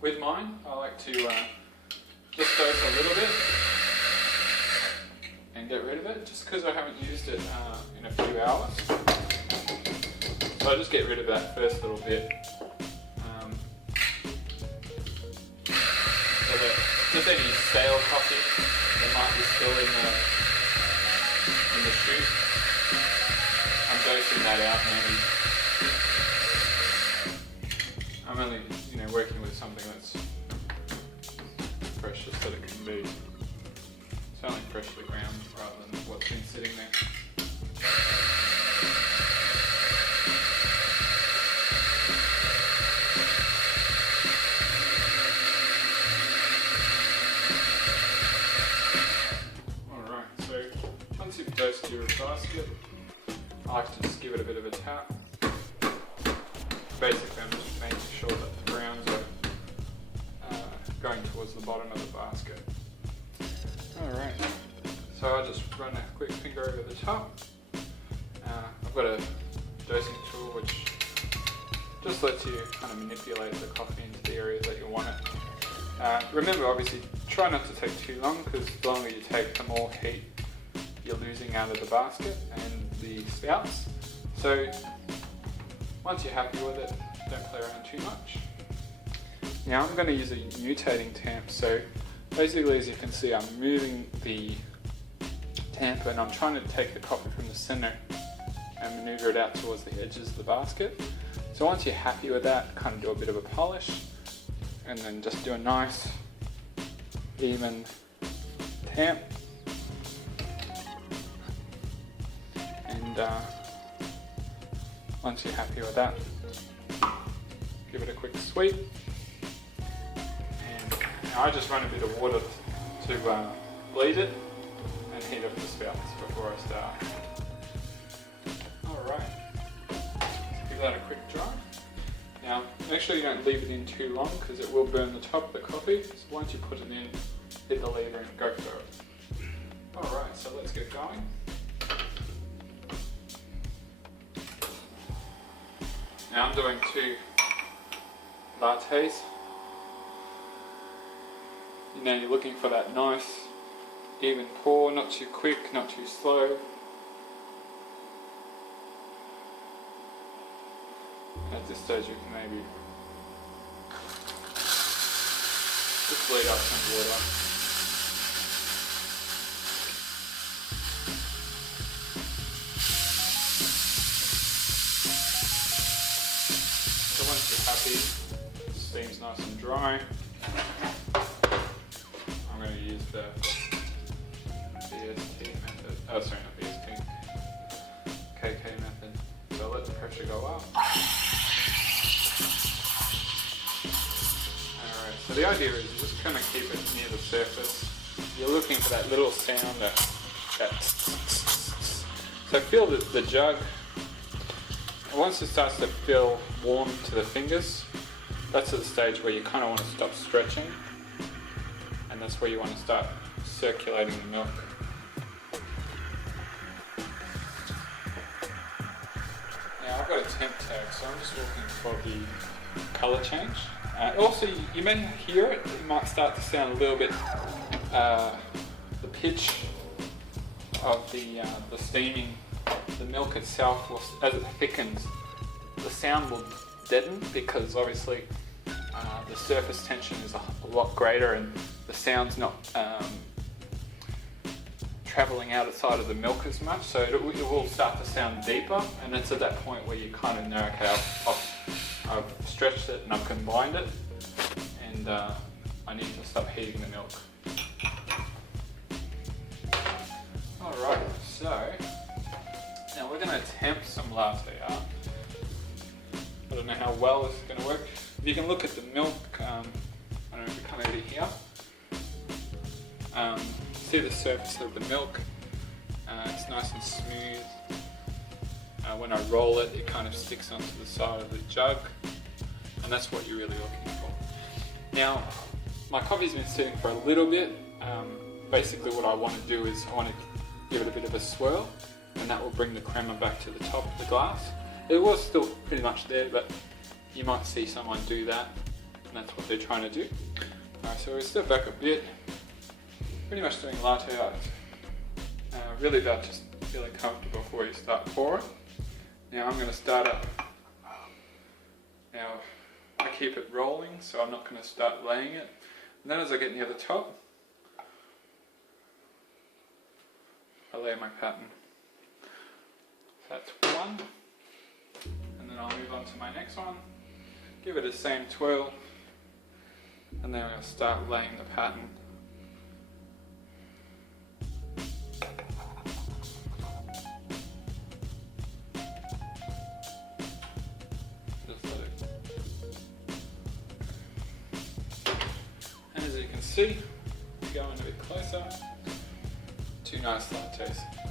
with mine, I like to just dose a little bit and get rid of it, just because I haven't used it in a few hours. So I just get rid of that first little bit. So that just any stale coffee that might be still in the chute, I'm dosing that out, and I'm only working with something that's fresh, just that it can be. It's only freshly ground rather than what's been sitting there. Alright, so once you've dosed your basket, I like to just give it a bit of a tap. Basically, I'm just making sure that the grounds are going towards the bottom of the basket. Alright, so I just run a quick finger over the top. I've got a dosing tool which just lets you kind of manipulate the coffee into the areas that you want it. Remember, obviously, try not to take too long, because the longer you take, the more heat you're losing out of the basket and the spouts. So once you're happy with it, don't play around too much. Now I'm going to use a mutating tamp. So basically, as you can see, I'm moving the tamper and I'm trying to take the coffee from the center and maneuver it out towards the edges of the basket. So once you're happy with that, kind of do a bit of a polish and then just do a nice even tamp. And once you're happy with that, give it a quick sweep. And now I just run a bit of water to bleed it and heat up the spouts before I start. Alright, give that a quick dry. Now, make sure you don't leave it in too long, because it will burn the top of the coffee. So once you put it in, hit the lever and go for it. Alright, so let's get going. Now I'm doing 2 lattes. You're looking for that nice even pour, not too quick, not too slow. At this stage you can maybe just bleed up some water. So once you're happy, steam's nice and dry, I'm going to use the BST method. Oh, sorry, not BST. KK method. So let the pressure go up. Alright, so the idea is you just kind of keep it near the surface. You're looking for that little sound, that so feel the jug. Once it starts to feel warm to the fingers, that's at the stage where you kind of want to stop stretching, and that's where you want to start circulating the milk. Now I've got a temp tag, so I'm just looking for the colour change. Also, you may hear it, it might start to sound a little bit, the pitch of the steaming, the milk itself, will, as it thickens, the sound will deaden, because obviously the surface tension is a lot greater and the sound's not travelling outside of the milk as much, so it will start to sound deeper, and it's at that point where you kind of know, okay, I've stretched it and I've combined it, and I need to stop heating the milk. Alright, so now we're going to attempt some latte art. I don't know how well this is going to work. If you can look at the milk, I don't know if you come over here, see the surface of the milk, it's nice and smooth. When I roll it, it kind of sticks onto the side of the jug, and that's what you're really looking for. Now, my coffee's been sitting for a little bit. Basically what I want to do is I want to give it a bit of a swirl, and that will bring the crema back to the top of the glass. It was still pretty much there, but you might see someone do that And that's what they're trying to do. Alright, so we step back a bit. Pretty much doing latte art. Really about just feeling comfortable before you start pouring. Now I'm going to start up. Now I keep it rolling, so I'm not going to start laying it. And then as I get near the top, I lay my pattern. That's one. And then I'll move on to my next one. Give it the same twirl. And then I'll start laying the pattern. Just let it. And as you can see, going a bit closer, two nice lattes.